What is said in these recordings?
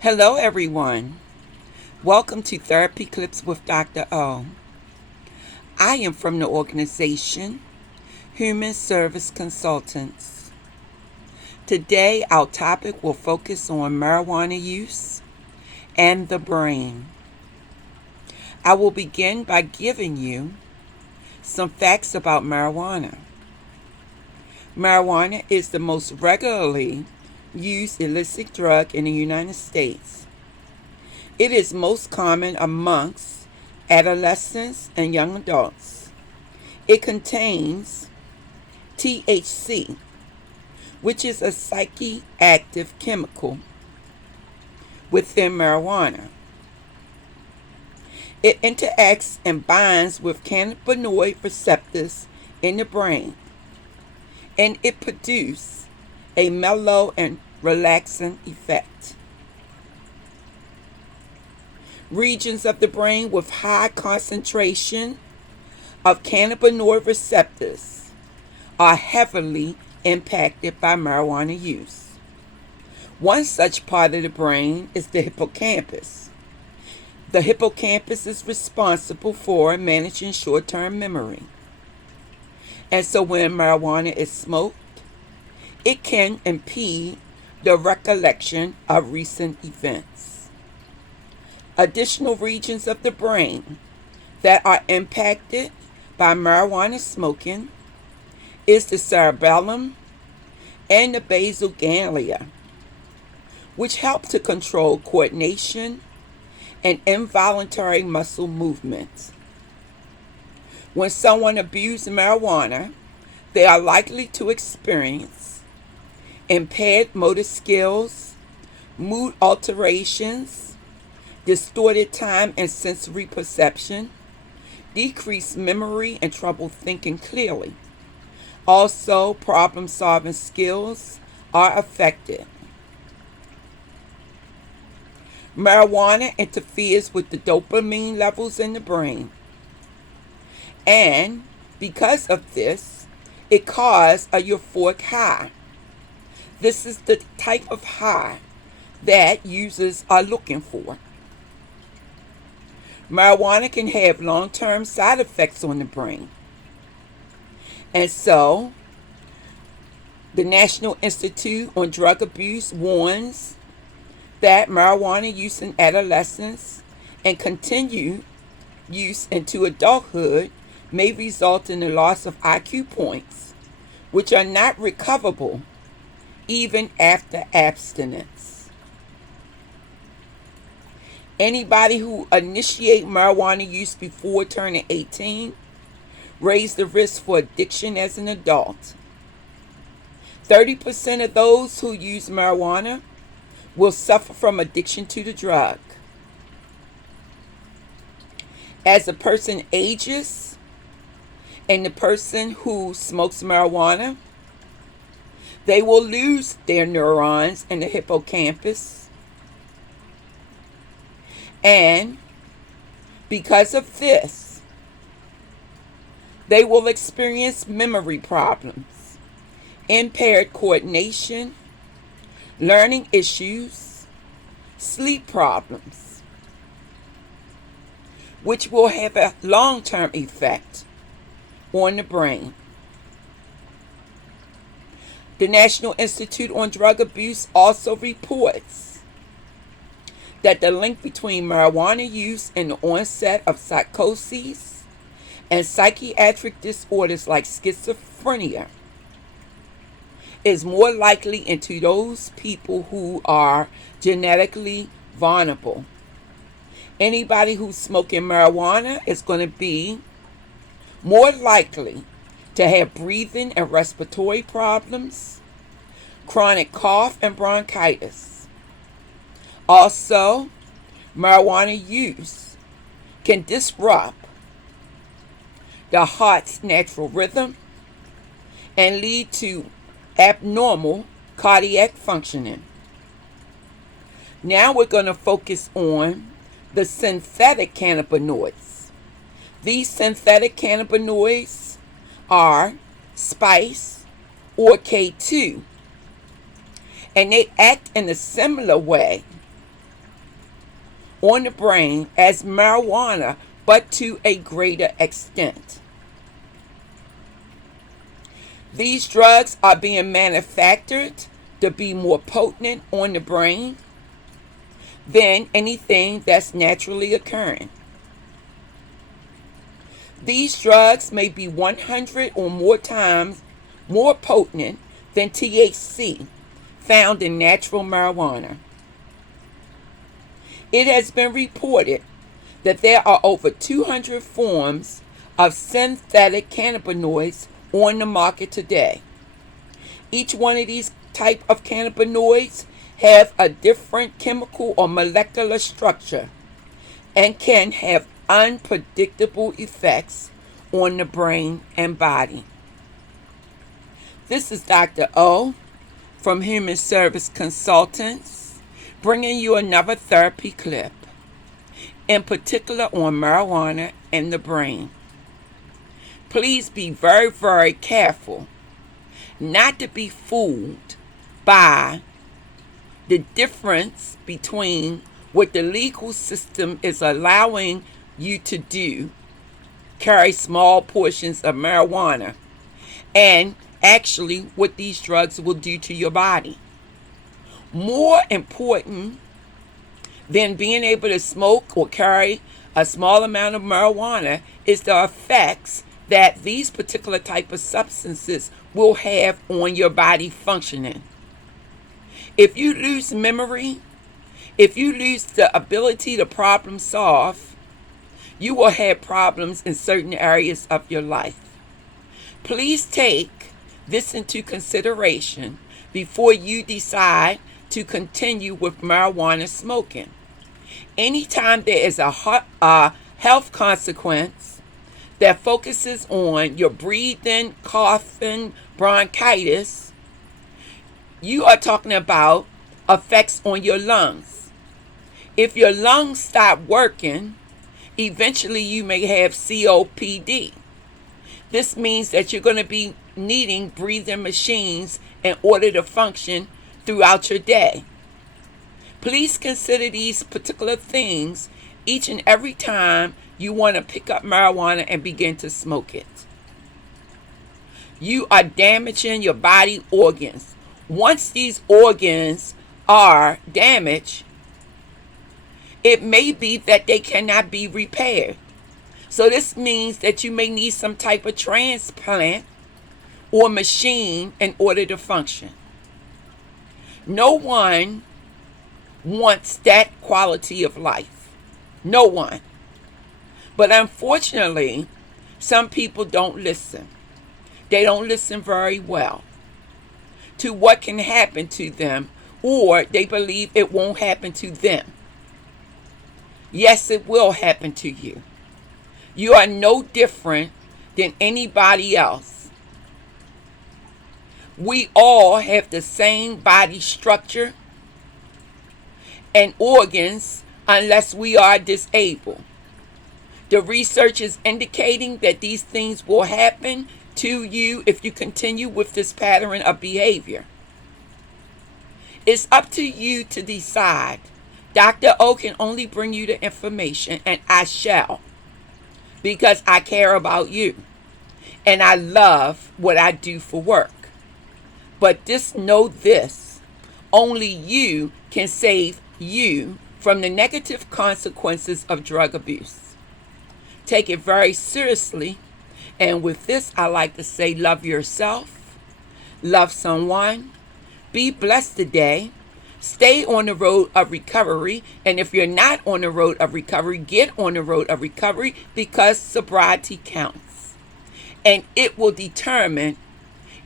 Hello, everyone. Welcome to Therapy Clips with Dr. O. I am from the organization Human Service Consultants. Today, our topic will focus on marijuana use and the brain. I will begin by giving you some facts about marijuana. Marijuana is the most regularly used illicit drug in the United States. It is most common amongst adolescents and young adults. It contains THC, which is a psychoactive chemical within marijuana. It interacts and binds with cannabinoid receptors in the brain, and it produces a mellow and relaxing effect. Regions of the brain with high concentration of cannabinoid receptors are heavily impacted by marijuana use. One such part of the brain is the hippocampus. The hippocampus is responsible for managing short-term memory. And so when marijuana is smoked, it can impede the recollection of recent events. Additional regions of the brain that are impacted by marijuana smoking is the cerebellum and the basal ganglia, which help to control coordination and involuntary muscle movements. When someone abuses marijuana, they are likely to experience impaired motor skills, mood alterations, distorted time and sensory perception, decreased memory, and trouble thinking clearly. Also, problem-solving skills are affected. Marijuana interferes with the dopamine levels in the brain, and because of this, it causes a euphoric high. This is the type of high that users are looking for. Marijuana can have long-term side effects on the brain. And so, the National Institute on Drug Abuse warns that marijuana use in adolescence and continued use into adulthood may result in the loss of IQ points, which are not recoverable even after abstinence. Anybody who initiate marijuana use before turning 18 raise the risk for addiction as an adult. 30% of those who use marijuana will suffer from addiction to the drug. As a person ages and the person who smokes marijuana, they will lose their neurons in the hippocampus. And because of this, they will experience memory problems, impaired coordination, learning issues, sleep problems, which will have a long-term effect on the brain. The National Institute on Drug Abuse also reports that the link between marijuana use and the onset of psychoses and psychiatric disorders like schizophrenia is more likely into those people who are genetically vulnerable. Anybody who's smoking marijuana is going to be more likely to have breathing and respiratory problems, chronic cough, and bronchitis. Also, marijuana use can disrupt the heart's natural rhythm and lead to abnormal cardiac functioning. Now we're going to focus on the synthetic cannabinoids. These synthetic cannabinoids are spice or K2, and they act in a similar way on the brain as marijuana, but to a greater extent. These drugs are being manufactured to be more potent on the brain than anything that's naturally occurring. These drugs may be 100 or more times more potent than THC found in natural marijuana. It has been reported that there are over 200 forms of synthetic cannabinoids on the market today. Each one of these type of cannabinoids have a different chemical or molecular structure and can have unpredictable effects on the brain and body. This is Dr. O from Human Service Consultants, bringing you another therapy clip, in particular on marijuana and the brain. Please be very, very careful not to be fooled by the difference between what the legal system is allowing you to do, carry small portions of marijuana, and actually what these drugs will do to your body. More important than being able to smoke or carry a small amount of marijuana is the effects that these particular type of substances will have on your body functioning. If you lose memory, if you lose the ability to problem solve, you will have problems in certain areas of your life. Please take this into consideration before you decide to continue with marijuana smoking. Anytime there is a health consequence that focuses on your breathing, coughing, bronchitis, you are talking about effects on your lungs. If your lungs stop working, eventually you may have COPD. This means that you're going to be needing breathing machines in order to function throughout your day. Please consider these particular things each and every time you want to pick up marijuana and begin to smoke it. You are damaging your body organs. Once these organs are damaged, it may be that they cannot be repaired. So this means that you may need some type of transplant or machine in order to function. No one wants that quality of life. No one. But unfortunately, some people don't listen. They don't listen very well to what can happen to them, or they believe it won't happen to them. Yes, it will happen to you. You are no different than anybody else. We all have the same body structure and organs unless we are disabled. The research is indicating that these things will happen to you if you continue with this pattern of behavior. It's up to you to decide. Dr. O can only bring you the information, and I shall, because I care about you and I love what I do for work. But just know this: only you can save you from the negative consequences of drug abuse. Take it very seriously. And with this, I like to say, love yourself, love someone, be blessed today, stay on the road of recovery. And if you're not on the road of recovery, get on the road of recovery, because sobriety counts. And it will determine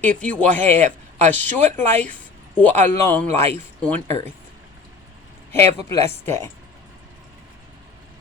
if you will have a short life or a long life on earth. Have a blessed day.